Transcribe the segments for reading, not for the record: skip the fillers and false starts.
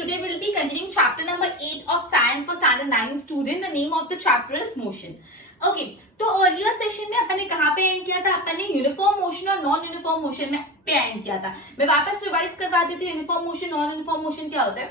today we'll be continuing chapter number 8 of science for standard 9 student. The name of the chapter is motion. Okay, तो earlier session में अपन ने कहाँ पे and किया था? अपन ने यूनिफॉर्म मोशन और नॉन यूनिफॉर्म मोशन में पे एंड किया था. मैं वापस रिवाइज करवा देती हूँ. Uniform motion non uniform motion क्या होता है?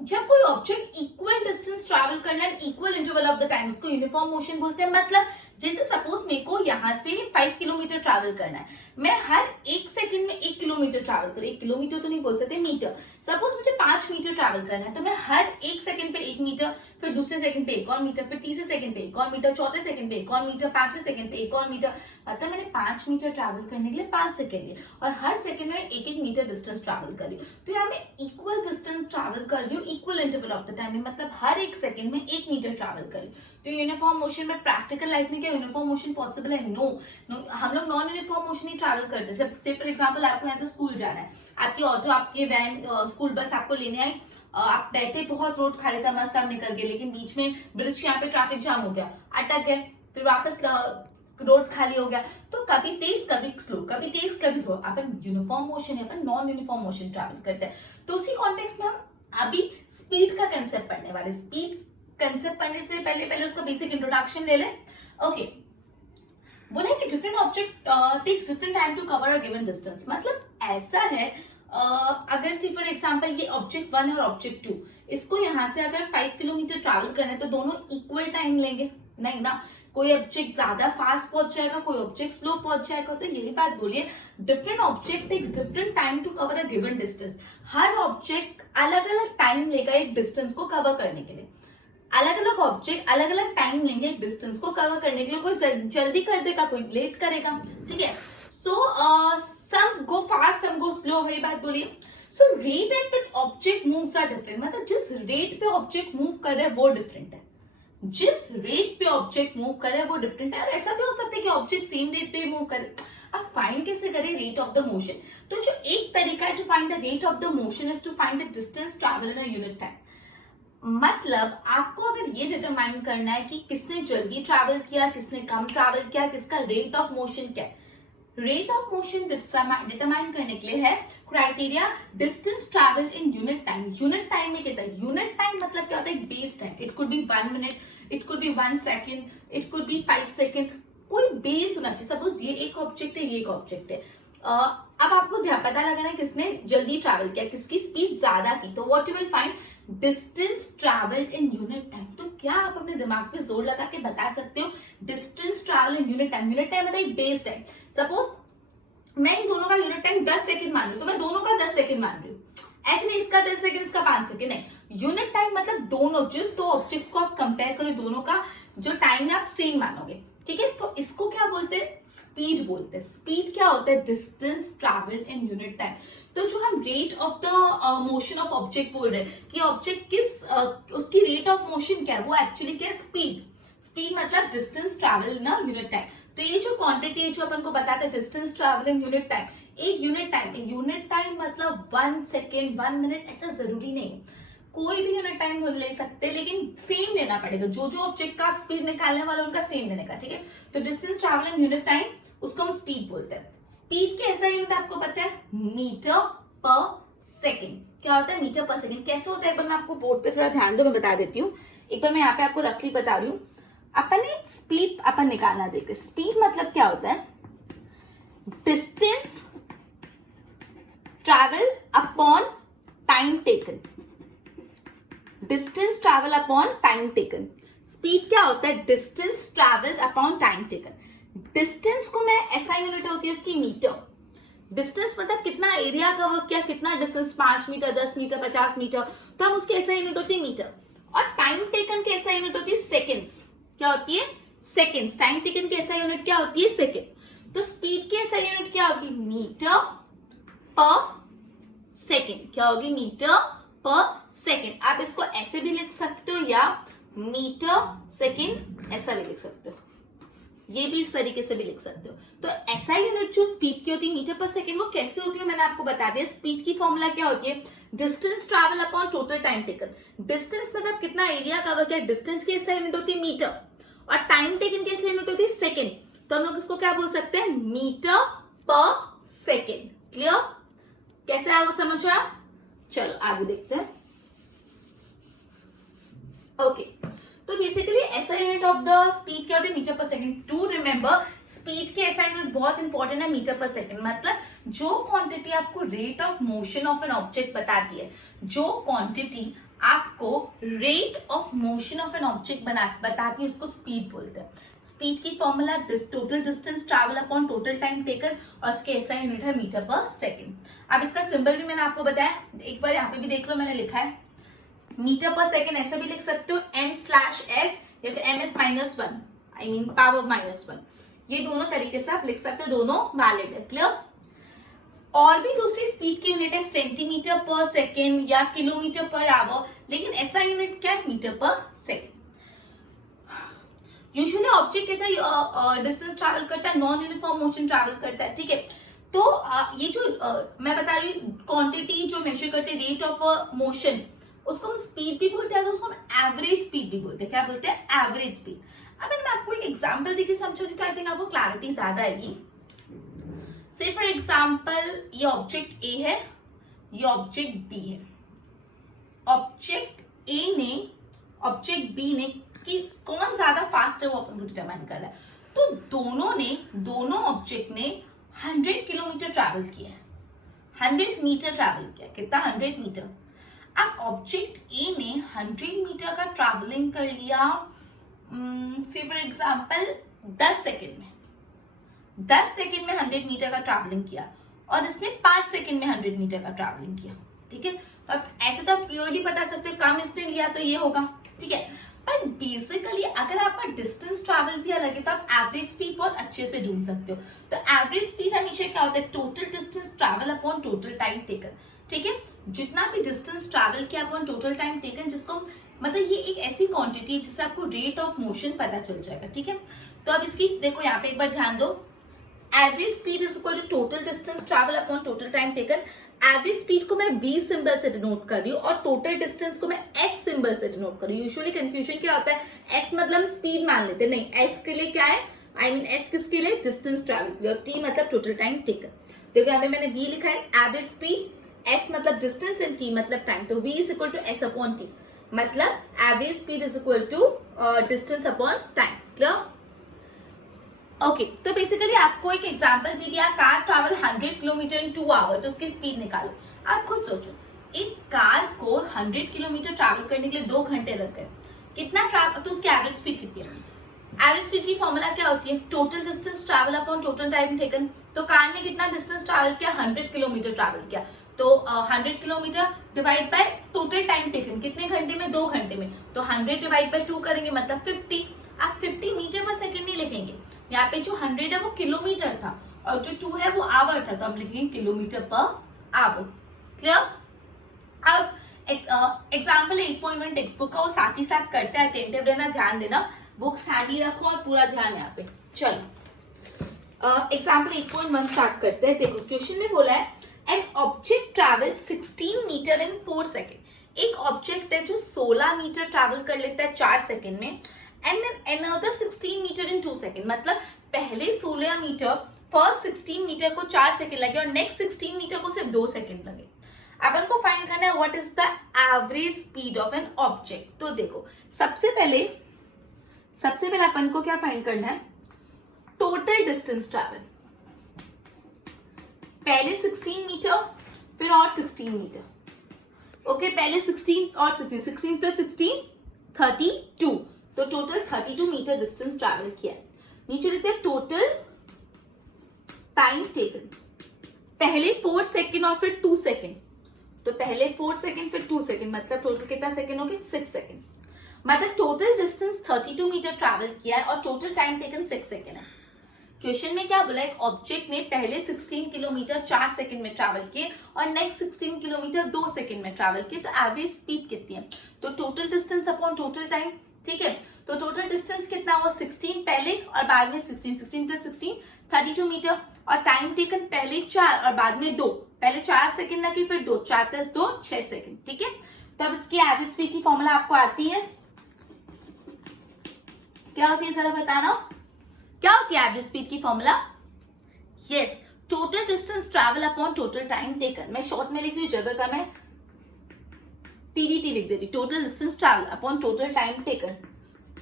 जब कोई ऑब्जेक्ट इक्वल डिस्टेंस ट्रैवल करना है equal interval of the time, उसको यूनिफॉर्म मोशन बोलते हैं. मतलब जैसे सपोज मेरे को यहाँ से 5 किलोमीटर ट्रैवल करना है, मैं हर 1 सेकंड में 1 किलोमीटर ट्रैवल करूँ. 1 किलोमीटर तो नहीं बोल सकते, मीटर. सपोज मुझे 5 मीटर ट्रैवल करना है, तो मैं हर 1 सेकंड पे 1 मीटर, फिर दूसरे सेकंड पे 1 और मीटर, फिर तीसरे सेकंड पे 1 और मीटर, चौथे सेकंड पे 1 और मीटर, पांचवें सेकंड पे 1 और मीटर. मतलब मैंने 5 मीटर ट्रैवल करने के लिए 5 सेकंड लिए और हर सेकंड में 1-1 मीटर डिस्टेंस ट्रैवल कर रही हूँ. तो यहाँ मैं इक्वल डिस्टेंस ट्रैवल कर रही हूँ equal interval of the time, मतलब हर 1 सेकंड में 1 मीटर ट्रैवल कर रही हूँ. तो यूनिफॉर्म मोशन में प्रैक्टिकल लाइफ में क्या यूनिफॉर्म मोशन पॉसिबल है? नो. हम लोग नॉन यूनिफॉर्म मोशन ही ट्रैवल करते हैं. से फॉर एग्जांपल आपको यहाँ से स्कूल जाना है, आपकी ऑटो, आपकी वैन, स्कूल बस आपको लेने आई, आप बैठे बहुत रोड खाली था, मस्त आप निकल गए, लेकिन बीच में ब्रिज यहाँ पे ट्रैफिक जाम हो गया, अटक गए, फिर वापस रोड खाली हो गया. तो कभी तेज कभी स्लो, कभी तेज कभी स्लो. अपन यूनिफॉर्म मोशन है, अपन नॉन यूनिफॉर्म मोशन ट्रैवल करते हैं. तो उसी कॉन्टेक्स्ट में हम अभी स्पीड का कंसेप्ट पढ़ने वाले. स्पीड कंसेप्ट पढ़ने से पहले उसका बेसिक इंट्रोडक्शन ले लें. ओके, बोले कि different object takes different time to cover a given distance. मतलब ऐसा है, अगर सी फॉर एग्जांपल ये ऑब्जेक्ट 1 और ऑब्जेक्ट 2, इसको यहाँ से अगर 5 किलोमीटर ट्रैवल करना है तो दोनों इक्वल टाइम लेंगे? नहीं ना. कोई ऑब्जेक्ट ज्यादा फास्ट पहुंच जाएगा, कोई ऑब्जेक्ट स्लो पहुंच जाएगा. तो यही बात बोलिए, different object takes different time to cover a given distance. हर ऑब्जेक्ट अलग अलग टाइम लेगा एक डिस्टेंस को कवर करने के लिए. अलग अलग ऑब्जेक्ट अलग अलग टाइम लेंगे एक डिस्टेंस को कवर करने के लिए. कोई जल्दी कर देगा, कोई लेट करेगा. ठीक है. So some go fast, some go slow. वही बात बोलिए. So rate at which object moves are different. मतलब जिस रेट पे ऑब्जेक्ट मूव कर रहे हैं वो डिफरेंट है. जिस रेट पे ऑब्जेक्ट मूव कर रहे हैं वो डिफरेंट है. और ऐसा भी हो सकता है कि ऑब्जेक्ट सेम रेट पे मूव करे. अब फाइंड कैसे करें रेट ऑफ द मोशन? तो जो एक तरीका है to find the rate of the motion is to find the distance travel in a unit time. मतलब आपको अगर ये डिटरमाइन करना है कि किसने जल्दी ट्रैवल किया, किसने कम ट्रैवल किया, किसका रेट ऑफ मोशन क्या है. रेट ऑफ मोशन डिटरमाइन करने के लिए है criteria distance travel in unit time. Unit time में कितना? यूनिट टाइम मतलब क्या होता है? Base time. It could be 1 minute, it could be 1 second, it could be 5 seconds. कोई बेस होना चाहिए. सपोज ये एक ऑब्जेक्ट है, ये एक ऑब्जेक्ट है. अब आपको पता लगाना है किसने जल्दी ट्रैवल किया, किसकी स्पीड ज्यादा थी. तो what you will find? Distance travel in unit time. तो क्या आप अपने दिमाग पे जोर लगा के बता सकते हो distance travel in unit time? Unit time मतलब बेस टाइम. सपोज मैं इन दोनों का यूनिट टाइम 10 सेकंड मान रही हूँ, तो मैं दोनों का 10 सेकंड मान रही हूँ. ऐसे नहीं इसका 10 सेकंड इसका 5 सेकंड, नहीं. यूनिट टाइम मतलब दोनों, जिस दो ऑब्जेक्ट्स को आप कंपेयर करो, दोनों का जो टाइम है आप सेम मानोगे. ठीक है. तो इसको क्या बोलते हैं? स्पीड बोलते हैं. स्पीड क्या होता है? Distance travel in unit time. तो जो हम rate of the motion of object बोल रहे हैं कि ऑब्जेक्ट उसकी रेट ऑफ मोशन क्या है, वो एक्चुअली क्या है? स्पीड. स्पीड मतलब distance travel in unit time. तो ये जो क्वांटिटी है जो अपन को बताता है distance travel in unit time, एक यूनिट टाइम मतलब 1 सेकेंड, 1 मिनट, ऐसा जरूरी नहीं है. कोई भी यूनिट टाइम ले सकते हैं, लेकिन सेम लेना पड़ेगा. जो जो ऑब्जेक्ट का आप स्पीड निकालने वाले उनका सेम लेने का. ठीक है. तो distance travel in unit time, उसको हम स्पीड बोलते हैं. स्पीड के ऐसा यूनिट आपको पता है? Metre per second. क्या होता है? Metre per second. कैसे होता है? एक बार मैं आपको बोर्ड पे थोड़ा ध्यान दो, मैं बता देती हूँ. एक बार मैं यहाँ पे आपको रफली बता रही हूँ. अपन ने स्पीड अपन निकालना देखते. स्पीड मतलब क्या होता है? Distance travel upon time taken. Distance travel upon time taken. Speed क्या होता है? Distance travel upon time taken. Distance को मैं ऐसा यूनिट होती है उसकी मीटर. डिस्टेंस मतलब कितना एरिया कवर किया, कितना डिस्टेंस, 5 मीटर, 10 मीटर, 50 मीटर, तो हम उसकी ऐसा यूनिट होती है मीटर. और टाइम टेकन की ऐसा यूनिट होती है सेकेंड्स. क्या होती है? सेकेंड्स. टाइम टेकन की ऐसा यूनिट क्या होती है? सेकेंड. तो स्पीड की ऐसा यूनिट क्या होगी? Metre per second. क्या होगी? Metre per second. आप इसको ऐसे भी लिख सकते हो या मीटर सेकेंड ऐसा भी लिख सकते हो. ये भी इस तरीके से भी लिख सकते हो. तो ऐसा यूनिट जो स्पीड की होती है मीटर पर सेकेंड, वो कैसे होती है मैंने आपको बता दिया. स्पीड की फॉर्मूला क्या होती है? Distance travel upon total time taken. Distance मतलब कितना एरिया कवर किया, डिस्टेंस की ऐसा यूनिट होती है मीटर, और टाइम टेकन की ऐसा यूनिट होती है सेकेंड. तो हम लोग इसको क्या बोल सकते हैं? Metre per second. क्लियर? कैसे है वो समझ रहा? चलो आगे देखते हैं। ओके, तो basically SI unit of the speed क्या होती है? Metre per second. To remember, speed के एसआई यूनिट बहुत इंपॉर्टेंट है, मीटर पर सेकंड। मतलब जो क्वांटिटी आपको rate of motion of an object बताती है, जो क्वांटिटी आपको rate of motion of an object बताती है, उसको स्पीड बोलते हैं। स्पीड की formula total distance travel upon total time taken, और इसके एसआई यूनिट है मीटर पर सेकंड। अब इसका सिंबल भी मैंने आपको बताया, एक बार यहाँ पे भी देख लो, मैंने लिखा है मीटर पर सेकेंड। ऐसे भी लिख सकते हो m/s या तो ms-1, आई मीन पावर -1। ये दोनों तरीके से आप लिख सकते हो, दोनों वैलिड है। क्लियर? और भी दूसरी स्पीड की यूनिट है सेंटीमीटर पर सेकेंड या किलोमीटर पर आवर, लेकिन ऐसा यूनिट क्या है? Metre per second. Usually object कैसा डिस्टेंस ट्रैवल करता है? नॉन यूनिफॉर्म मोशन ट्रैवल करता है। ठीक है, तो ये जो मैं बता रही हूँ क्वांटिटी जो मेजर करते हैं रेट ऑफ मोशन, उसको हम स्पीड भी बोलते हैं, तो उसको हम एवरेज स्पीड भी बोलते हैं। क्या बोलते हैं? Average speed. अगर मैं आपको एक एग्जांपल देके समझाऊंगी तो आई थिंक आपको क्लैरिटी ज्यादा आएगी। से फॉर एग्जांपल ये ऑब्जेक्ट ए है, ये ऑब्जेक्ट बी है। ऑब्जेक्ट ए ने ऑब्जेक्ट बी ने कि कौन ज्यादा फास्ट है वो अपन को डिटरमाइन कर रहा है। तो दोनों ऑब्जेक्ट ने 100 किलोमीटर ट्रैवल किया है, 100 मीटर ट्रैवल किया। कितना? 100 मीटर। अब ऑब्जेक्ट ए ने 100 मीटर का ट्रैवलिंग कर लिया से फॉर एग्जांपल 10 सेकेंड में। 10 सेकेंड में 100 मीटर का ट्रैवलिंग किया, और इसने 5 सेकेंड में 100 मीटर का ट्रैवलिंग किया। ठीक है, तो अब ऐसे तो आप क्लियरली बता सकते हो कम इसने लिया तो ये होगा। ठीक है, पर बेसिकली अगर आपका डिस्टेंस ट्रैवल भी अलग है तो आप एवरेज स्पीड बहुत अच्छे से ढूंढ सकते हो। तो एवरेज स्पीड हमेशा क्या होता है? Total distance travel upon total time taken. ठीक है, जितना भी डिस्टेंस ट्रैवल किया अपॉन टोटल टाइम टेकन, जिसको मतलब ये एक ऐसी क्वांटिटी है जिससे आपको रेट ऑफ मोशन पता चल जाएगा। ठीक है, तो अब इसकी देखो यहाँ पे एक बार ध्यान दो। Average speed is equal to total distance travel upon total time taken. Average speed को मैं v सिंबल से डिनोट कर रही हूँ और टोटल डिस्टेंस को मैं s सिंबल से डिनोट कर रही हूँ। यूजुअली कंफ्यूजन क्या होता है? s मतलब स्पीड मान लेते, नहीं, s के लिए क्या है? आई मीन s किसके लिए? डिस्टेंस ट्रैवल के लिए, और t मतलब टोटल टाइम टेकन। देखो यहाँ पे मैंने v लिखा है एवरेज स्पीड, s मतलब डिस्टेंस एंड t मतलब टाइम। तो v is equal to s upon t, मतलब average speed is equal to distance upon time. Clear? Okay, तो बेसिकली आपको एक एग्जांपल भी दिया, car travel 100 kilometre in 2 hour, तो उसकी स्पीड निकालो। आप खुद सोचो, एक कार को 100 किलोमीटर ट्रैवल करने के लिए 2 घंटे लग गए, कितना ट्रैवल, तो उसकी एवरेज स्पीड कितनी है? एवरेज स्पीड की फॉर्मूला क्या होती है? Total distance travel upon total time taken. तो कार ने कितना डिस्टेंस ट्रैवल किया? 100 किलोमीटर ट्रैवल किया, तो 100 kilometre divide by total time taken, कितने घंटे में? 2 घंटे में। तो 100 डिवाइड बाय 2 करेंगे, मतलब 50। आप 50 मीटर पर सेकेंड नहीं लिखेंगे, यहाँ पे जो 100 है वो किलोमीटर था और जो 2 है वो आवर था, तो हम लिखेंगे किलोमीटर पर आवर। क्लियर? अब एग्जाम्पल 8.1 टेक्स्ट बुक का वो साथ ही साथ करते हैं, अटेंटिव रहना, ध्यान देना, बुक्स हैंडी रखो और पूरा ध्यान यहाँ पे। चलो एग्जाम्पल 8.1 स्टार्ट करते हैं। देखो क्वेश्चन में बोला है an object travel 16 metre in 4 second. एक ऑब्जेक्ट है जो 16 मीटर ट्रैवल कर लेता है 4 सेकेंड में, and then another 16 metre in 2 second. मतलब पहले 16 मीटर, फर्स्ट 16 मीटर को 4 सेकेंड लगे और नेक्स्ट 16 मीटर को सिर्फ 2 सेकेंड लगे। अपन को फाइंड करना है what is the average speed of an object. तो देखो सबसे पहले अपन को क्या फाइंड करना है? Total distance travel. पहले 16 मीटर, फिर और 16 मीटर। ओके, पहले 16 और 16 प्लस 16 32, तो टोटल 32 मीटर डिस्टेंस ट्रैवल किया। नीचे लिखते हैं टोटल टाइम टेकन। पहले 4 सेकेंड और फिर 2 सेकेंड, तो पहले 4 सेकेंड फिर 2 सेकेंड, मतलब टोटल कितना सेकेंड हो गया? 6 सेकेंड। मतलब टोटल डिस्टेंस 32 मीटर ट्रैवल किया है और टोटल टाइम टेकन 6 सेकेंड है। क्वेश्चन में क्या बोला? एक ऑब्जेक्ट ने पहले 16 किलोमीटर 4 सेकंड में ट्रैवल किए और नेक्स्ट 16 किलोमीटर 2 सेकंड में ट्रैवल किए, तो एवरेज स्पीड कितनी है? तो total distance upon total time. ठीक है, तो टोटल डिस्टेंस कितना हुआ? 16 पहले और बाद में 16 प्लस 16 32 मीटर, और टाइम टेकन पहले 4 और बाद में 2, पहले 4 सेकंड लगी फिर 2, 4 प्लस 2 6 सेकंड। ठीक है, तो अब इसकी एवरेज स्पीड की फॉर्मूला आपको आती है, क्या होती है जरा बताना, क्या होती है एवरेज स्पीड की formula? Yes, total distance travel upon total time taken. मैं शॉर्ट में लिख रही हूँ, जगह कम है, TDT लिख दे रही, total distance travel upon total time taken,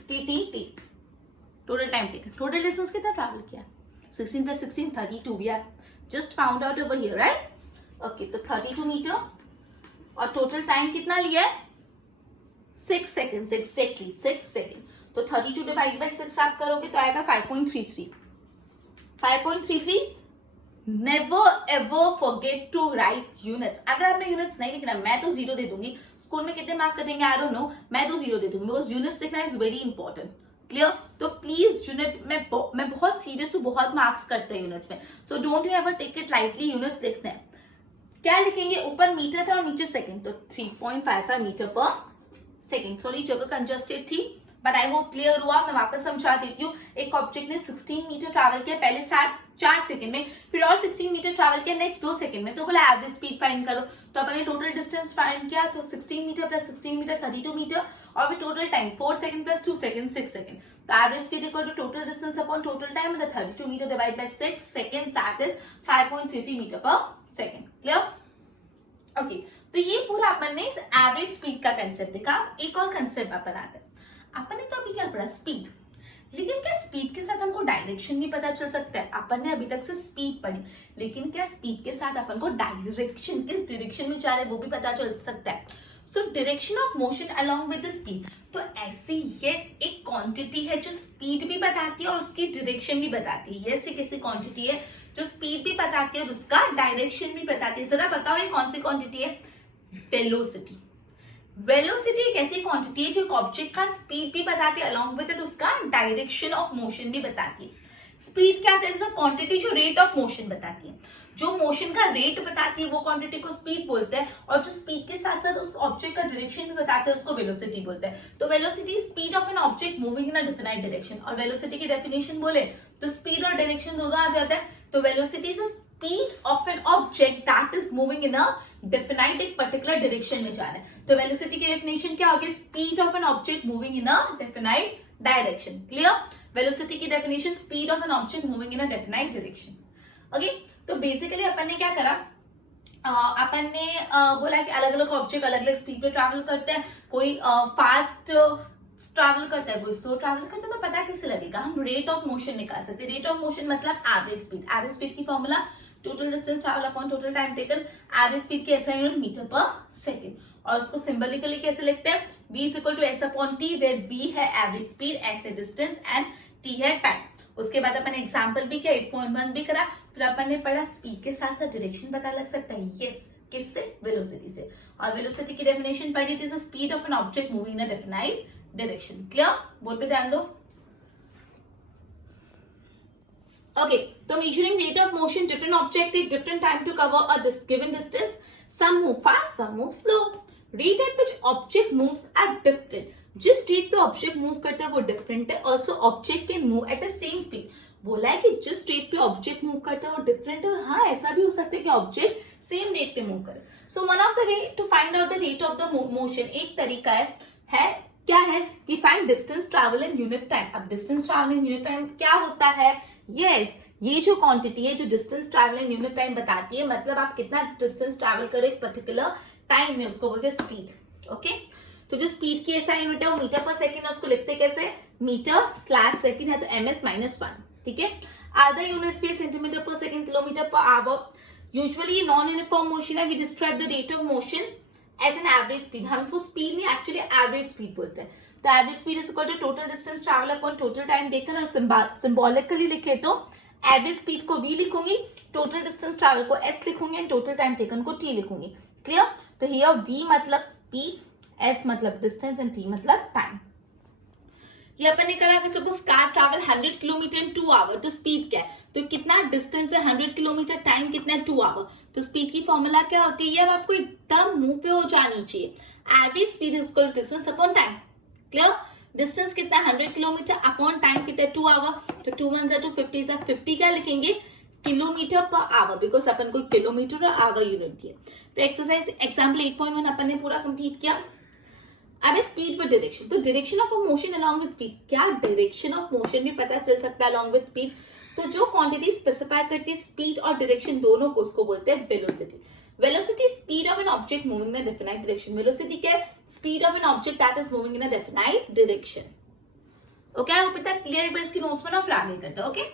TTT, total time taken. Total distance कितना ट्रैवल किया? 16 + 16 32, we are just found out over here, right? Okay, तो 32 मीटर और टोटल टाइम कितना लिया है? 6 सेकेंड्स, एक्जैक्टली 6 सेकेंड। तो 32 डिवाइड बाय 6 आप करोगे तो आएगा 5.33, 5.33। Never ever forget to write units. अगर आपने यूनिट्स नहीं लिखना, मैं तो 0 दे दूंगी। स्कूल में कितने मार्क कटेंगे आई डोंट नो, मैं तो 0 दे दूंगी बिकॉज यूनिट्स लिखना इज वेरी इंपॉर्टेंट। क्लियर? तो प्लीज यूनिट में मैं बहुत सीरियस हूँ, बहुत मार्क्स करते हैं यूनिट्स में, so don't you ever take it lightly. Units लिखना है, क्या लिखेंगे? ऊपर मीटर था और नीचे सेकंड, तो 3.55 मीटर पर सेकंड। सॉरी जगह कंजस्टेड थी, बट आई होप क्लियर हुआ। मैं वापस समझा देती हूँ। एक ऑब्जेक्ट ने 16 मीटर ट्रैवल किया पहले 4 सेकंड में, फिर और 16 मीटर ट्रैवल किया नेक्स्ट 2 सेकंड में, तो बोला एवरेज स्पीड फाइंड करो। तो अपने टोटल डिस्टेंस फाइंड किया, तो 16 मीटर प्लस 16 मीटर 32 मीटर, और फिर total time 4 second plus 2 second 6 second. तो average speed equal to total distance upon total time, मतलब 32 metre divide by 6 second, that is 5.33 metre per second. Clear? Okay, तो ये पूरा अपन ने एवरेज स्पीड का concept देखा। एक और कंसेप्ट अपन आते हैं। अपन ने तो अभी क्या पढ़ा? स्पीड। लेकिन क्या स्पीड के साथ हमको डायरेक्शन भी पता चल सकता है? अपन ने अभी तक सिर्फ स्पीड पढ़ी, लेकिन क्या स्पीड के साथ अपन को डायरेक्शन, किस डायरेक्शन में जा रहे हैं वो भी पता चल सकता है? So direction of motion along with the speed. तो ऐसे यस एक क्वांटिटी है जो स्पीड भी बताती है और उसकी डायरेक्शन भी बताती है। यस एक ऐसी क्वांटिटी है जो स्पीड भी बताती है और उसका डायरेक्शन भी बताती है। जरा बताओ ये कौन सी क्वांटिटी है? वेलोसिटी। वेलोसिटी एक ऐसी क्वांटिटी है जो एक ऑब्जेक्ट का स्पीड भी बताती है अलोंग विद इट उसका डायरेक्शन ऑफ मोशन भी बताती है। स्पीड क्या है? क्वांटिटी जो रेट ऑफ मोशन बताती है, जो मोशन का रेट बताती है वो क्वांटिटी को स्पीड बोलते हैं, और जो स्पीड के साथ साथ उस ऑब्जेक्ट का डायरेक्शन भी बताते हैं उसको वेलोसिटी बोलते हैं। तो velocity speed of an object moving in a defined direction. और वेलोसिटी की डेफिनेशन बोले तो स्पीड और डायरेक्शन दोनों आ जाता है। तो velocity is speed of an object that is moving in a defined एक पर्टिकुलर डायरेक्शन में जा रहा है। तो वेलोसिटी की डेफिनेशन क्या होगी? Speed of an object moving in a defined direction. Clear? Velocity की definition speed of an object moving in a defined direction. Okay, तो बेसिकली अपन ने क्या करा? अपन ने बोला कि अलग अलग ऑब्जेक्ट अलग अलग स्पीड पे ट्रैवल करते हैं। कोई फास्ट ट्रैवल करता है, कोई स्लो ट्रैवल करता है, तो पता कैसे लगेगा? हम रेट ऑफ मोशन निकाल सकते हैं। रेट ऑफ मोशन मतलब एवरेज स्पीड। एवरेज स्पीड की formula total distance travel upon total time taken. Average speed की SI unit metre per second, और उसको सिंबलिकली कैसे लिखते हैं? v is equal to s upon t, where v है average speed, s है distance and t है टाइम। उसके बाद अपन एग्जांपल भी किया, 8.1 भी करा, फिर अपन ने पढ़ा स्पीड के साथ साथ डायरेक्शन पता लग सकता है। यस, किससे? वेलोसिटी से। और वेलोसिटी की डेफिनेशन पढ़ी, it is the speed of an object moving in a defined direction. Clear? Board पे ध्यान दो। ओके, तो measuring rate of motion, different object take different time to cover a given distance. Some move fast, some move slow. Rate at which object moves are different. जिस rate पे object move करता है वो different है। Also object can move at the same speed. बोला है कि जिस रेट पे ऑब्जेक्ट मूव करता है वो डिफरेंट है, और हाँ ऐसा भी हो सकता है कि ऑब्जेक्ट सेम रेट पे मूव करे। So one of the way to find out the rate of the motion, एक तरीका है क्या है कि find distance travel in unit time. अब distance travel in unit time क्या होता है? यस, ये जो क्वांटिटी है जो distance travel in unit time बताती है, मतलब आप कितना डिस्टेंस ट्रैवल करें एक पर्टिकुलर टाइम में, उसको बोलते हैं स्पीड। ओके, तो जो स्पीड की ऐसा यूनिट है वो मीटर पर सेकंड है, उसको लिखते कैसे? मीटर स्लैश सेकंड है, तो ms-1। ठीक है, अदर यूनिट्स भी centimetre per second, kilometre per hour. Usually non uniform motion है, we describe the rate of motion as an average speed. हम इसको स्पीड नहीं एक्चुअली एवरेज स्पीड बोलते हैं। तो average speed is equal to total distance travel upon total time taken, और symbolically लिखे तो एवरेज स्पीड को v लिखूंगी, टोटल डिस्टेंस ट्रैवल को s लिखूंगी एंड टोटल टाइम टेकन को t लिखूंगी। क्लियर? तो हियर v मतलब स्पीड, s मतलब डिस्टेंस एंड t मतलब टाइम। ये अपन ने करा कि suppose car travel 100 kilometre in 2 hour, तो स्पीड क्या है? तो कितना डिस्टेंस है 100 किलोमीटर, टाइम कितना है 2 आवर। तो स्पीड की फॉर्मूला क्या होती है? ये अब आपको एकदम मुंह पे हो जानी चाहिए। Average speed is equal to distance upon time. Clear? Distance कितना है 100 किलोमीटर अपॉन टाइम कितना है 2 आवर। तो 2 1 2 50 से 50 क्या लिखेंगे? किलोमीटर पर आवर, बिकॉज अपन को किलोमीटर और आवर यूनिट दिए। फिर एक्सरसाइज एग्जांपल 8.1 अपन ने पूरा कंप्लीट किया। अब स्पीड विद डायरेक्शन, तो direction of motion along with speed, क्या डायरेक्शन ऑफ मोशन भी पता चल सकता है अलोंग विद स्पीड? तो जो क्वांटिटी स्पेसिफाई करती है स्पीड और डायरेक्शन दोनों को, उसको बोलते हैं velocity. Velocity speed of an object moving in a definite direction. Velocity क्या है? Speed of an object that is moving in a definite direction. Okay, I hope इतना क्लियर है. इसकी नोट्स बनाओ फिर आगे करते हैं. ओके,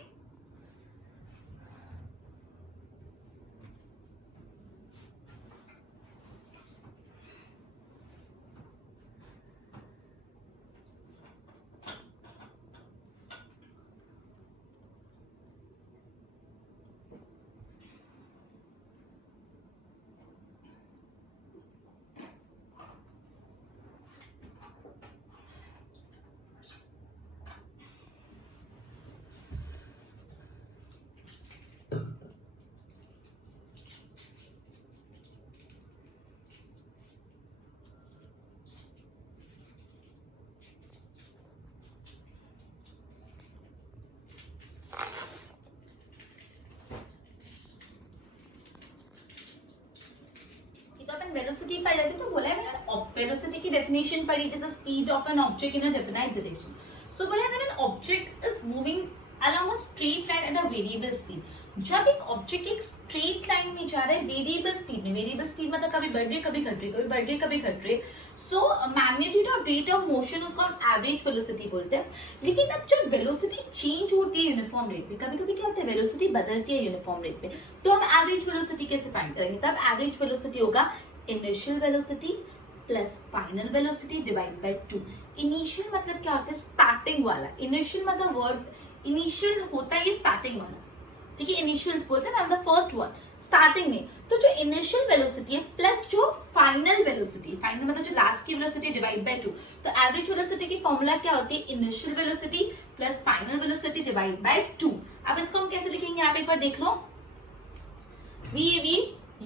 वेलोसिटी पढ़ रहे थे तो बोला है मैंने वेलोसिटी की डेफिनेशन पढ़ी. It is the speed of an object in a definite direction. So बोला है मैंने an object is moving along a straight line at a variable speed. जब एक ऑब्जेक्ट एक स्ट्रेट लाइन में जा रहा है वेरिएबल स्पीड में, वेरिएबल स्पीड मतलब कभी बढ़ रही है कभी घट रही है, कभी बढ़ रही है कभी घट रही है, सो मैग्नीट्यूड और रेट ऑफ मोशन उसको हम एवरेज वेलोसिटी बोलते हैं. लेकिन अब जब वेलोसिटी चेंज होती है यूनिफॉर्म रेट पे, कभी कभी क्या होता है वेलोसिटी बदलती है यूनिफॉर्म रेट पे, तो हम एवरेज वेलोसिटी कैसे फाइंड करेंगे? तब एवरेज वेलोसिटी होगा initial velocity plus final velocity divide by 2. Initial मतलब क्या होता है? स्टार्टिंग वाला. इनिशियल मतलब वर्ड इनिशियल होता है ये स्टार्टिंग वाला, ठीक है, इनिशियल्स बोलते हैं ना, द फर्स्ट वन स्टार्टिंग में. तो जो इनिशियल वेलोसिटी है प्लस जो फाइनल वेलोसिटी, फाइनल मतलब जो लास्ट की वेलोसिटी डिवाइड बाय 2. तो एवरेज वेलोसिटी की फॉर्मूला क्या होती है? Initial velocity plus final velocity divide by 2. अब इसको हम कैसे लिखेंगे? आप एक बार देख लो. VAV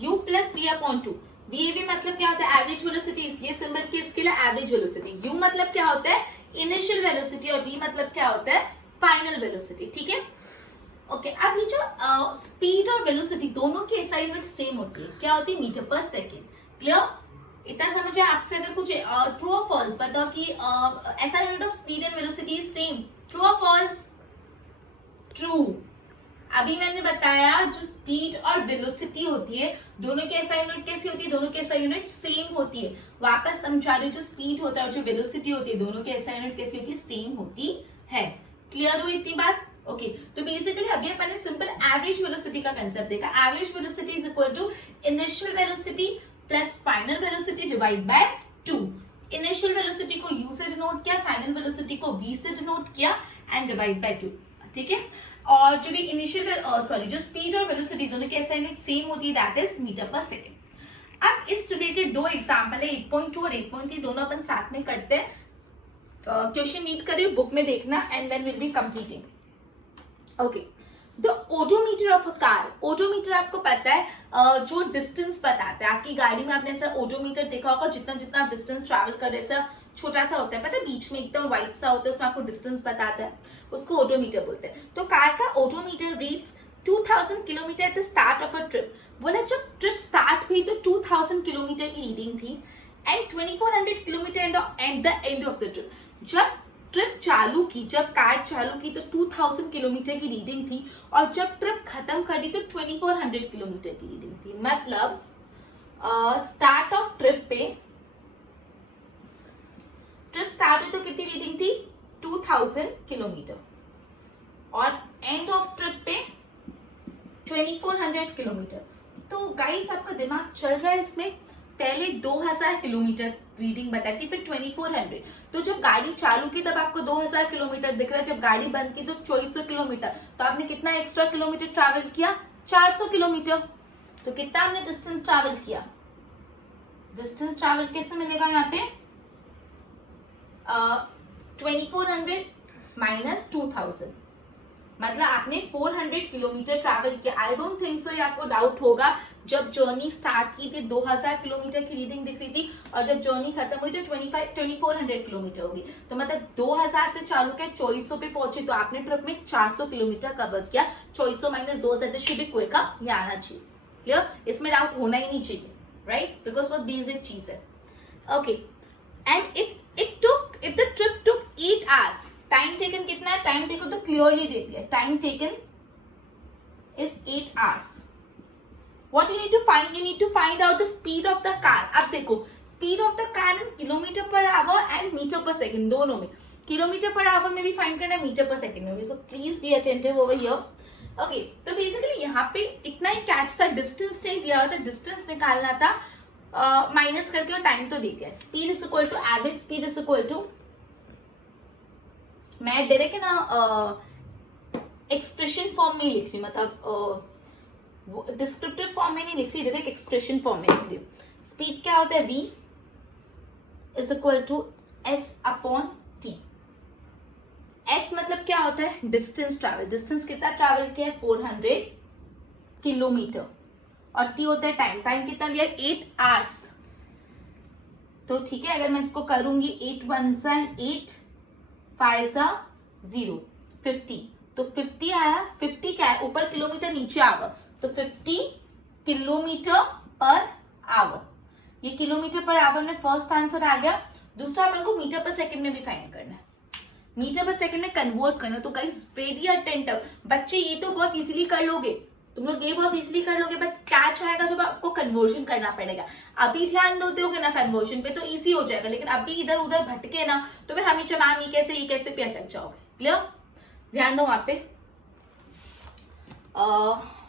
U plus V upon 2. VAV मतलब क्या होता है? एवरेज वेलोसिटी, इसलिए सिंबल की इसके लिए एवरेज वेलोसिटी. U मतलब क्या होता है? इनिशियल वेलोसिटी, और V मतलब क्या होता है? Final velocity. ठीक है, ओके. अब ये जो स्पीड और वेलोसिटी दोनों की SI यूनिट सेम होती है. क्या होती है? Metre per second. क्लियर? इतना समझे? आपसे अगर कुछ ट्रू और फॉल्स बताओ कि SI unit of speed and velocity is same, true और फॉल्स? ट्रू. अभी मैंने बताया जो स्पीड और वेलोसिटी होती है दोनों की SI यूनिट कैसी होती है? दोनों की SI यूनिट सेम होती है. वापस समझा रही, जो स्पीड होता है और जो वेलोसिटी होती है दोनों की SI यूनिट कैसी होती है? सेम होती है. क्लियर हुई इतनी बात? ओके. तो बेसिकली अभी अपन ने सिंपल एवरेज वेलोसिटी का कंसेप्ट देखा. Average velocity is equal to initial velocity plus final velocity divide by 2. Initial velocity को U से डिनोट किया, फाइनल वेलोसिटी को V से डिनोट किया एंड डिवाइड बाय 2. ठीक है, और जो भी इनिशियल जो स्पीड और वेलोसिटी दोनों की SI यूनिट सेम होती है, that is metre per second. अब इस रिलेटेड दो एग्जांपल है, 8.2 और 8.3, दोनों अपन साथ में करते हैं. क्वेश्चन रीड करिए, बुक में देखना and then will be completing. Okay. The odometer of a car. Odometer आपको पता है जो डिस्टेंस बताता है. आपकी गाड़ी में आपने ऐसा ओडोमीटर देखा होगा, जितना जितना आप डिस्टेंस ट्रैवल कर रहे हैं, ऐसा छोटा सा होता है, पता है, बीच में एकदम व्हाइट सा होता है, उसमें आपको डिस्टेंस बताता है, उसको ओडोमीटर बोलते हैं. तो कार का odometer reads 2000 kilometre at the start of a trip. बोला जब ट्रिप स्टार्ट हुई तो 2000 किलोमीटर की रीडिंग थी and 2400 kilometre at the end of the trip. जब ट्रिप चालू की, जब कार चालू की तो 2000 किलोमीटर की रीडिंग थी, और जब ट्रिप खत्म कर दी तो 2400 किलोमीटर की रीडिंग थी. मतलब स्टार्ट ऑफ ट्रिप पे, ट्रिप स्टार्ट हुई तो कितनी रीडिंग थी? 2000 किलोमीटर, और एंड ऑफ ट्रिप पे 2400 किलोमीटर. तो गाइस आपका दिमाग चल रहा है इसमें. पहले 2000 किलोमीटर रीडिंग बताई थी, फिर 2400. तो जब गाड़ी चालू की तब आपको 2000 किलोमीटर दिख रहा है, जब गाड़ी बंद की तो 2400 किलोमीटर. तो आपने कितना एक्स्ट्रा किलोमीटर ट्रैवल किया? 400 किलोमीटर. तो कितना आपने डिस्टेंस ट्रैवल किया? डिस्टेंस ट्रैवल कैसे मिलेगा यहाँ पे? 2400 माइनस 2000, मतलब आपने 400 किलोमीटर ट्रैवल किया. आई डोंट थिंक सो ये आपको डाउट होगा. जब जर्नी स्टार्ट की थी 2000 किलोमीटर की रीडिंग दिख रही थी, और जब जर्नी खत्म हुई तो 2400 किलोमीटर होगी. तो मतलब 2000 से चालू किया, 2400 पे पहुंचे, तो आपने ट्रिप में 400 किलोमीटर कवर किया. 2400 माइनस 2000 शुड बी क्विक. ये आना चाहिए. क्लियर? इसमें डाउट होना ही नहीं चाहिए, राइट? बिकॉज वो बेसिक चीज है. Okay. And if the trip took 8 hours, time taken कितना है? टाइम टेकन तो क्लियरली दे दिया. Time taken is 8 hours. What you need to find? You need to find out the speed of the car. अब देखो speed of the car in kilometre per hour and metre per second, दोनों में kilometre per our में भी find करना है, metre per second में भी. So please be attentive over here. Okay, तो बेसिकली यहाँ पे इतना ही कैच था, डिस्टेंस नहीं दिया हुआ था, डिस्टेंस निकालना था, माइनस करके और टाइम तो दे दिया. Speed is equal to average speed is equal to, मैं डायरेक्ट ना एक्सप्रेशन फॉर्म में लिख रही, मतलब डिस्क्रिप्टिव फॉर्म में नहीं लिख रही, डायरेक्ट एक्सप्रेशन फॉर्म में लिख रही. स्पीड क्या होता है? v is equal to s upon t. s मतलब क्या होता है? Distance travel. डिस्टेंस कितना ट्रैवल किया है? 400 किलोमीटर. और t होता है टाइम. टाइम कितना लिया? 8 आवर्स. तो ठीक है, अगर मैं इसको करूंगी 8 1 8 5 0 50, तो 50 आया. 50 क्या है? ऊपर किलोमीटर नीचे आवर, तो 50 किलोमीटर पर आवर. ये किलोमीटर पर आवर में फर्स्ट आंसर आ गया. दूसरा अपन को मीटर पर सेकंड में भी फाइंड करना है, मीटर पर सेकंड में कन्वर्ट करना. तो गाइस वेरी अटेंटिव बच्चे, ये तो बहुत इजीली कर लोगे, तुम लोग ये बहुत इजीली कर लोगे, बट कैच आएगा जब आपको कन्वर्जन करना पड़ेगा. अभी ध्यान देते होगे ना कन्वर्जन पे तो इजी हो जाएगा, लेकिन अभी इधर उधर भटके ना तो फिर हमेशा मैम ये कैसे पे अटक जाओगे. क्लियर? ध्यान दो वहां पे.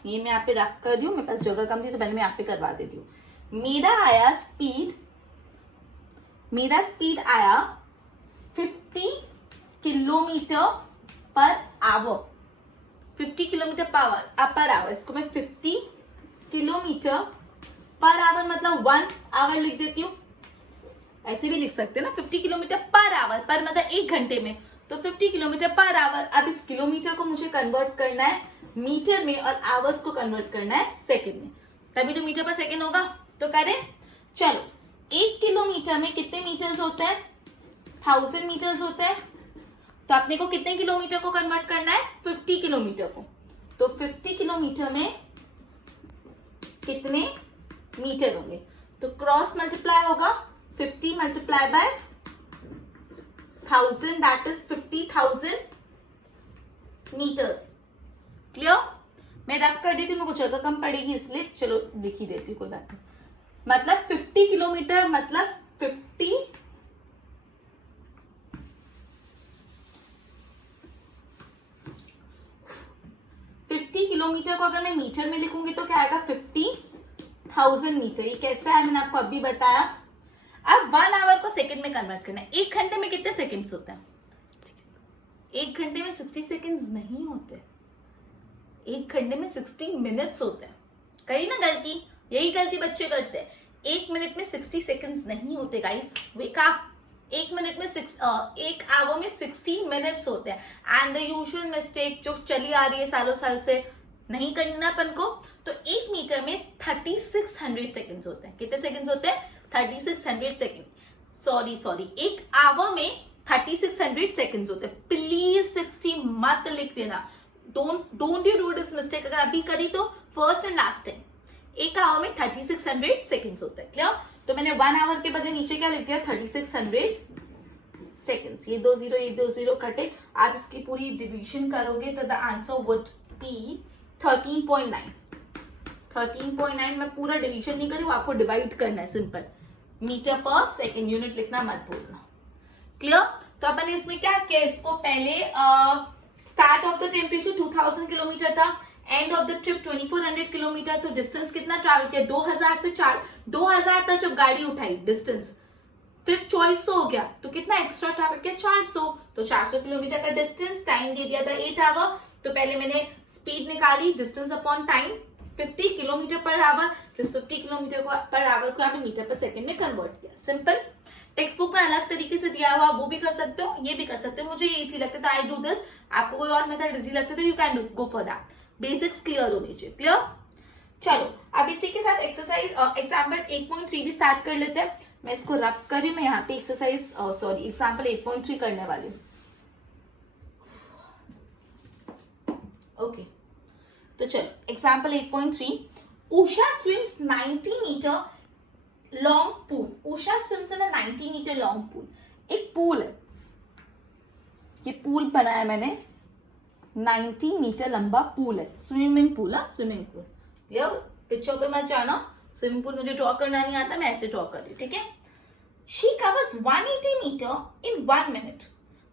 ये मैं यहाँ पे रख कर रही हूँ, मेरे पास जगह कम थी तो पहले मैं यहाँ पे करवा देती हूँ. मेरा स्पीड आया 50 kilometre per our. 50 kilometre per our, इसको मैं 50 किलोमीटर पर आवर मतलब 1 आवर लिख देती हूँ. ऐसे भी लिख सकते हैं ना, 50 किलोमीटर पर आवर, पर मतलब 1 घंटे में, तो 50 किलोमीटर पर आवर. अब इस किलोमीटर को मुझे कन्वर्ट करना है मीटर में और आवर्स को कन्वर्ट करना है सेकंड में, तभी तो मीटर पर सेकंड होगा. तो करें, चलो. 1 किलोमीटर में कितने मीटर्स होते हैं? 1000 मीटर्स होते हैं. तो अपने को कितने किलोमीटर को कन्वर्ट करना है? 50 किलोमीटर को. तो 50 किलोमीटर में कितने मीटर होंगे? तो क्रॉस मल्टीप्लाई होगा, 50 multiply by 1000, that is 50,000 metre. Clear? मैं रब कर देती हूँ, मेरे को जगह कम पड़ेगी इसलिए चलो लिख ही देती हूँ, कोई बात नहीं. मतलब 50 किलोमीटर मतलब 50 किलोमीटर को अगर मैं मीटर में लिखूंगी तो क्या आएगा? 50,000 मीटर. ये कैसा है मैंने आपको अभी बताया. अब 1 आवर को सेकंड में कन्वर्ट करना है. 1 घंटे में कितने सेकंड्स होते हैं? 1 घंटे में 60 सेकंड्स नहीं होते, 1 घंटे में 60 मिनट्स होते हैं. कही ना गलती, यही गलती बच्चे करते हैं. 1 मिनट में 60 सेकंड्स नहीं होते गाइस, वेक अप. 1 मिनट में 1 आवर में 60 मिनट्स होते हैं. एंड द यूजुअल मिस्टेक जो चली आ रही है सालों साल से, नहीं करनी ना अपन को. तो 1 मीटर में 3600 सेकंड्स होते हैं. कितने सेकंड्स होते हैं? 3600 सेकंड. सॉरी 1 आवर में 3600 सेकंड्स होते हैं. प्लीज 60 मत लिख देना. Don't you do this mistake. अगर अभी करी तो first and last time. 1 hour में 3600 सेकंड्स होता है. क्लियर? तो मैंने 1 आवर के बदले नीचे क्या लिख दिया? 3600 सेकंड्स. ये 2 0 कटे, आप इसकी पूरी डिवीजन करोगे तो द आंसर वुड बी 13.9. 13.9. मैं पूरा डिवीजन नहीं करी, वो आपको डिवाइड करना है simple. Metre per second, unit लिखना मत भूलना. क्लियर? तो अपन इसमें क्या किया, इसको पहले start of the temperature 2000 kilometre था, end of the trip 2400 kilometre. तो डिस्टेंस कितना ट्रैवल किया? 2000 से 2000 तक जब गाड़ी उठाई डिस्टेंस, फिर 2400 हो गया, तो कितना एक्स्ट्रा ट्रैवल किया? 400. तो 400 किलोमीटर का डिस्टेंस, टाइम दे दिया था 8 आवर. तो पहले मैंने स्पीड निकाली, distance upon time, 50 kilometre per our, फिर 50 किलोमीटर पर आवर को यहाँ पे मीटर पर सेकंड में कन्वर्ट किया. सिंपल. टेक्स्ट बुक में अलग तरीके से दिया हुआ, वो भी कर सकते हो, ये भी कर सकते हो. मुझे ये इजी लगता था, आई डू दिस. आपको कोई और मेथड इजी लगता है तो you can go for that. Basics clear होनी चाहिए. क्लियर? चलो अब इसी के साथ एक्सरसाइज एग्जाम्पल 8.3 भी स्टार्ट कर लेते हैं. मैं इसको रब कर रही हूँ, मैं यहाँ पे एग्जाम्पल 8.3 करने वाली हूँ. ओके, तो चलो example 8.3. Usha swims 90 metre long pool. Usha swims in a 90 metre long pool. एक पूल है, ये पूल बनाया मैंने, 90 मीटर लंबा पूल है, swimming pool. Swimming pool. Picture पे मत जाना, स्विमिंग पूल मुझे ड्रॉ करना नहीं आता, मैं ऐसे ड्रॉ कर रही हूँ, ठीक है। She covers 180 metre in 1 minute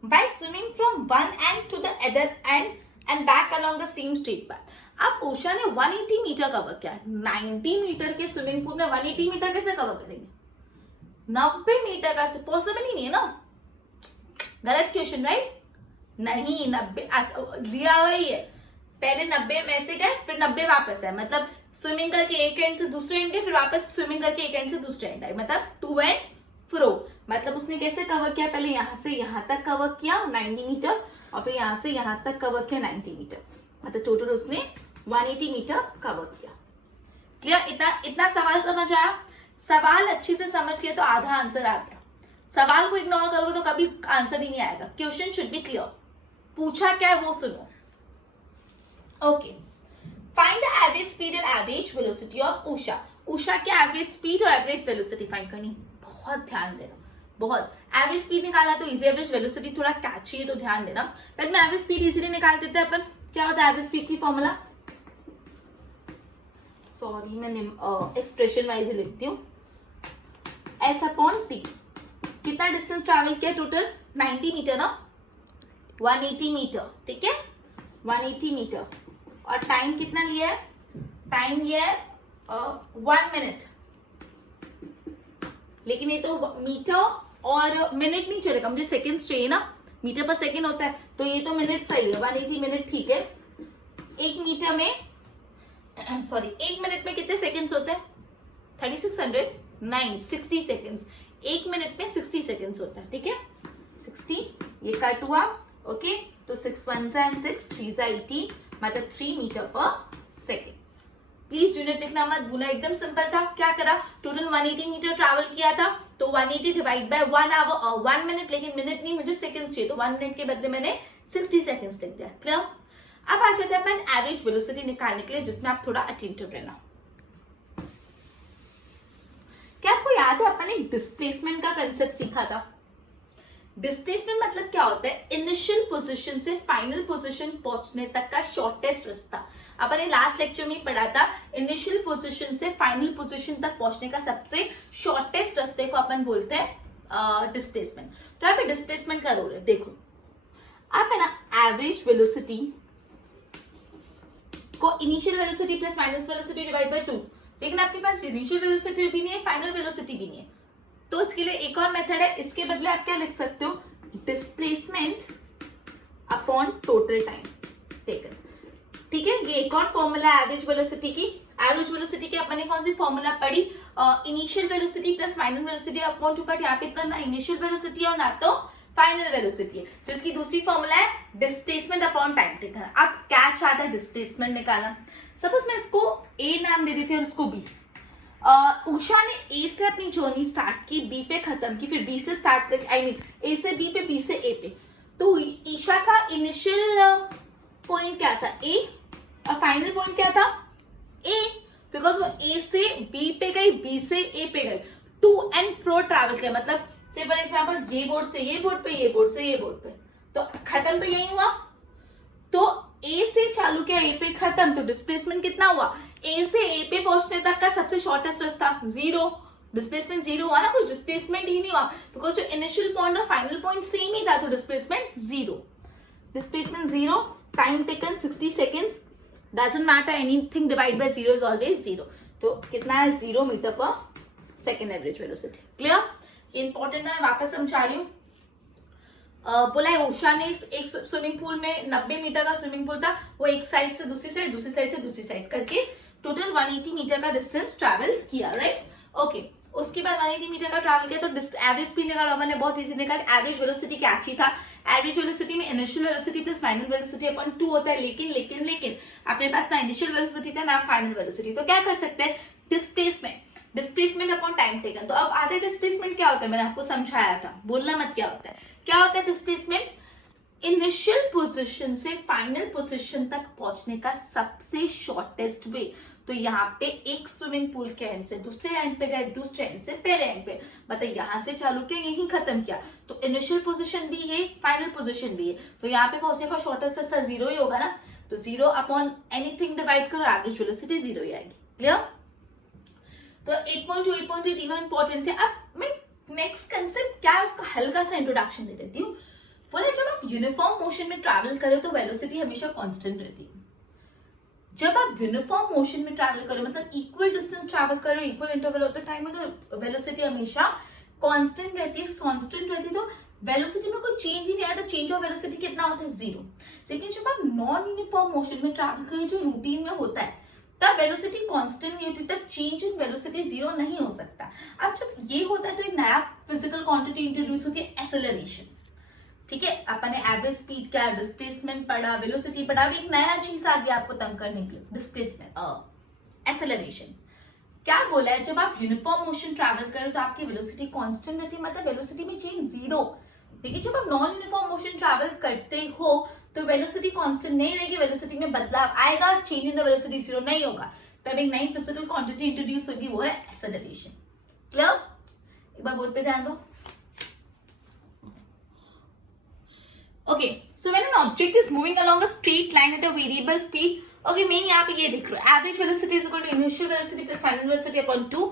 by swimming from one end to the other end and back along the same straight path. अब उषा ने 180 मीटर कवर किया, 90 मीटर के स्विमिंग पूल में 180 मीटर कैसे कवर करेंगे? 90 मीटर का पॉसिबल ही नहीं है ना, गलत क्वेश्चन राइट। नहीं, 90 लिया वही है, पहले 90 में से गए फिर 90 वापस है, मतलब स्विमिंग करके एक एंड से दूसरे एंड गए फिर वापस स्विमिंग करके एक एंड से दूसरे एंड आए, मतलब टू एंड फ्रो। मतलब उसने कैसे कवर किया, पहले यहां से यहां तक कवर किया 90 मीटर और फिर यहां से यहां तक कवर किया 90 मीटर, मतलब टोटल उसने 180 मीटर कवर किया। क्लियर? इतना सवाल समझ आया? सवाल अच्छे से समझ लिया तो आधा आंसर आ गया। सवाल को इग्नोर करोगे तो कभी आंसर ही नहीं आएगा। क्वेश्चन शुड बी क्लियर, पूछा क्या है वो सुनो। Okay, find the average speed and average velocity of Usha. Usha की एवरेज स्पीड और एवरेज वेलोसिटी फाइंड करनी, बहुत ध्यान देना, बहुत। एवरेज स्पीड निकाला तो इजी, एवरेज वेलोसिटी थोड़ा कैची है तो ध्यान देना। पहले मैं एवरेज स्पीड इजीली निकाल देते हैं अपन। क्या होता है एवरेज स्पीड की फॉर्मूला? सॉरी मैं एक्सप्रेशन वाइज ही लिखती हूँ, एस अपॉन टी। कितना डिस्टेंस ट्रैवल किया टोटल? 90 मीटर ना, 180 मीटर, ठीक है, 180 मीटर। और टाइम कितना लिया है? टाइम लिया है 1 मिनट, लेकिन ये तो मीटर और मिनट नहीं चलेगा, मुझे सेकंड्स चाहिए ना, मीटर पर सेकंड होता है, तो ये तो मिनट सही है, 180 मिनट ठीक है। एक मीटर में सॉरी एक मिनट में कितने सेकंड्स होते हैं? 3600 नहीं, 60 सेकंड्स। एक मिनट में 60 सेकंड्स होता है, ठीक है, 60, ये कट हुआ, ओके, तो 6 1 and 6 3 18, मतलब 3 metre per second. Please unit लिखना मत भूलना, एकदम सिंपल था। क्या करा, टोटल 180 मीटर ट्रैवल किया था, तो 180 डिवाइड बाय 1 आवर 1 मिनट, लेकिन मिनट नहीं मुझे सेकंड्स चाहिए, तो 1 मिनट के बदले मैंने 60 सेकंड्स लिख दिया। क्लियर? अब आ जाते हैं अपन एवरेज वेलोसिटी निकालने के लिए, जिसमें आप थोड़ा अटेंटिव रहना। क्या आपको याद है अपन एक डिस्प्लेसमेंट का कंसेप्ट सीखा था? डिस्प्लेसमेंट मतलब क्या होता है? इनिशियल पोजीशन से फाइनल पोजीशन पहुंचने तक का शॉर्टेस्ट रास्ता। अपन ने लास्ट लेक्चर में पढ़ा था, इनिशियल पोजीशन से फाइनल पोजीशन तक पहुंचने का सबसे शॉर्टेस्ट रास्ते को अपन बोलते हैं डिस्प्लेसमेंट। तो यहाँ पे डिस्प्लेसमेंट का रोल है, देखो आप है ना एवरेज वेलोसिटी को initial velocity plus final velocity divide by 2, लेकिन आपके पास इनिशियल वेलोसिटी भी नहीं है, फाइनल वेलोसिटी भी नहीं है, तो इसके लिए एक और मेथड है। इसके बदले आप क्या लिख सकते हो? Displacement upon total time taken, ठीक है। ये एक और फॉर्मूला है एवरेज वेलोसिटी की। एवरेज वेलोसिटी की अपन ने कौन सी फॉर्मूला पढ़ी? Initial velocity plus final velocity upon two, but यहाँ पे इतना ना इनिशियल वेलोसिटी और ना तो फाइनल वेलोसिटी है, तो इसकी दूसरी फॉर्मूला है डिस्प्लेसमेंट अपॉन टाइम टेकन। अब क्या चाहता है डिस्प्लेसमेंट निकालना? सपोज मैं इसको ए नाम दे देती हूँ और इसको बी। उषा ने ए से अपनी जर्नी स्टार्ट की, बी पे खत्म की, फिर बी से स्टार्ट करके आई मीन ए से बी पे, बी से ए पे। तो ईशा का इनिशियल पॉइंट क्या था? ए, और फाइनल पॉइंट क्या था? ए, बिकॉज वो ए से बी पे गई, बी से ए पे गई, टू एंड फ्रो ट्रैवल किया। मतलब से फॉर एग्जाम्पल ये बोर्ड से ये बोर्ड पे, ये बोर्ड से ये बोर्ड पे, तो खत्म तो यही हुआ। तो ए से चालू किया, ए पे खत्म, तो डिस्प्लेसमेंट कितना हुआ? ए से ए पे पहुंचने तक का सबसे शॉर्टेस्ट रास्ता 0, डिस्प्लेसमेंट 0 हुआ ना, कुछ डिस्प्लेसमेंट ही नहीं हुआ, बिकॉज जो इनिशियल पॉइंट और फाइनल पॉइंट सेम ही था, तो displacement 0। Displacement 0, time taken 60 seconds, doesn't matter, anything divide by 0 is always 0। तो कितना है? 0 metre per second average velocity. Clear? ये इंपॉर्टेंट है, मैं वापस समझा रही हूँ। बोला है उषा ने एक स्विमिंग पूल में 90 मीटर का स्विमिंग पूल था, वो एक साइड से दूसरी साइड, दूसरी साइड से दूसरी साइड करके टोटल 180 मीटर का डिस्टेंस ट्रैवल किया, राइट? ओके, उसके बाद 180 मीटर का ट्रैवल किया, तो एवरेज स्पीड निकाला मैंने, बहुत इजी निकाला। एवरेज वेलोसिटी क्या अच्छी था? एवरेज वेलोसिटी में initial velocity plus final velocity अपन 2 होता है, लेकिन अपने पास ना इनिशियल वेलोसिटी था ना फाइनल वेलोसिटी, तो क्या कर सकते हैं? Displacement upon time taken. तो अब आधे डिस्प्लेसमेंट क्या होता है? मैंने आपको समझाया था, बोलना मत क्या होता है। क्या होता है डिस्प्लेसमेंट? इनिशियल पोजीशन से फाइनल पोजीशन तक पहुंचने का सबसे शॉर्टेस्ट वे। तो यहाँ पे एक स्विमिंग पूल के एंड से दूसरे एंड पे गए, दूसरे एंड से पहले एंड पे, मतलब यहाँ से चालू किया, यहीं खत्म किया, तो इनिशियल पोजीशन भी है, फाइनल पोजीशन भी है, तो यहाँ पे पहुंचने का शॉर्टेस्ट रास्ता 0 ही होगा ना। तो 0 अपॉन एनीथिंग डिवाइड करो, एवरेज वेलोसिटी 0 ही आएगी। क्लियर? तो 8.2 8.3 तीनों इंपॉर्टेंट थे। अब मैं नेक्स्ट कंसेप्ट क्या है उसका हल्का सा इंट्रोडक्शन दे देती हूँ। बोले जब आप यूनिफॉर्म मोशन में ट्रैवल करो तो वेलोसिटी हमेशा कांस्टेंट रहती है। जब आप यूनिफॉर्म मोशन में ट्रैवल करो मतलब इक्वल डिस्टेंस ट्रैवल करो, equal interval of the time में, तो वेलोसिटी हमेशा कांस्टेंट रहती है। कांस्टेंट रहती है तो वेलोसिटी में कोई चेंज ही नहीं आया, तो चेंज ऑफ वेलोसिटी कितना होता है? 0। लेकिन जब आप नॉन यूनिफॉर्म मोशन में ट्रैवल करो जो रूटीन में होता है तब वेलोसिटी कांस्टेंट नहीं होती, तब चेंज इन वेलोसिटी 0 नहीं हो सकता। अब जब ये होता है तो एक नया फिजिकल क्वांटिटी इंट्रोड्यूस होती है, एक्सेलरेशन। ठीक है, अपन ने एवरेज स्पीड क्या, डिस्प्लेसमेंट पढ़ा, वेलोसिटी पढ़ा, अभी एक नया चीज आ गया आपको तंग करने के लिए, डिस्प्लेसमेंट, एक्सेलरेशन। क्या बोला है? जब आप यूनिफॉर्म मोशन ट्रैवल करो तो आपकी वेलोसिटी कांस्टेंट रहती है, मतलब वेलोसिटी में चेंज 0। लेकिन जब आप नॉन यूनिफॉर्म मोशन ट्रैवल करते हो तो वेलोसिटी कांस्टेंट नहीं रहेगी, वेलोसिटी में बदलाव आएगा, चेंज इन द वेलोसिटी 0 नहीं होगा, तब एक नई फिजिकल क्वांटिटी इंट्रोड्यूस होगी, वो है एक्सेलरेशन। क्लियर? एक बार बोर्ड पे ध्यान दो। Okay, so when an object is moving along a straight line at a variable speed, okay, मैं यहाँ पे ये देख रहा हूँ, average velocity is equal to initial velocity plus final velocity upon 2,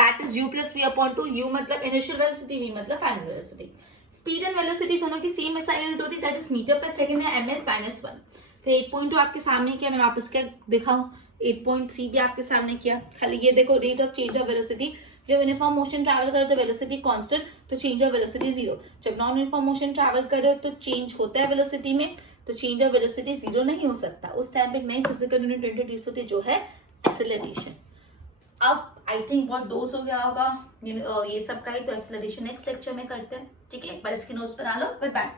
that is u plus v upon 2, u मतलब initial velocity, v मतलब final velocity। Speed and velocity दोनों की सेम SI यूनिट होती है, that is metre per second है, ms minus 1। फिर 8.2 आपके सामने किया, मैं वापस क्या दिखाऊं, 8.3 भी आपके सामने किया। खाली ये देखो, rate of change of velocity, जब यूनिफॉर्म मोशन ट्रैवल करे तो वेलोसिटी कांस्टेंट, तो चेंज ऑफ वेलोसिटी 0। जब नॉन यूनिफॉर्म मोशन ट्रैवल करे तो चेंज होता है वेलोसिटी में, तो चेंज ऑफ वेलोसिटी 0 नहीं हो सकता। उस टाइम पे एक नई फिजिकल यूनिट इंट्रोड्यूस होती है जो है एक्सेलरेशन। अब आई थिंक बहुत डोज हो गया होगा ये सब का ही, तो एक्सेलरेशन नेक्स्ट लेक्चर में करते हैं। ठीक है, एक बार इसकी नोट्स बना लो, फिर बाय।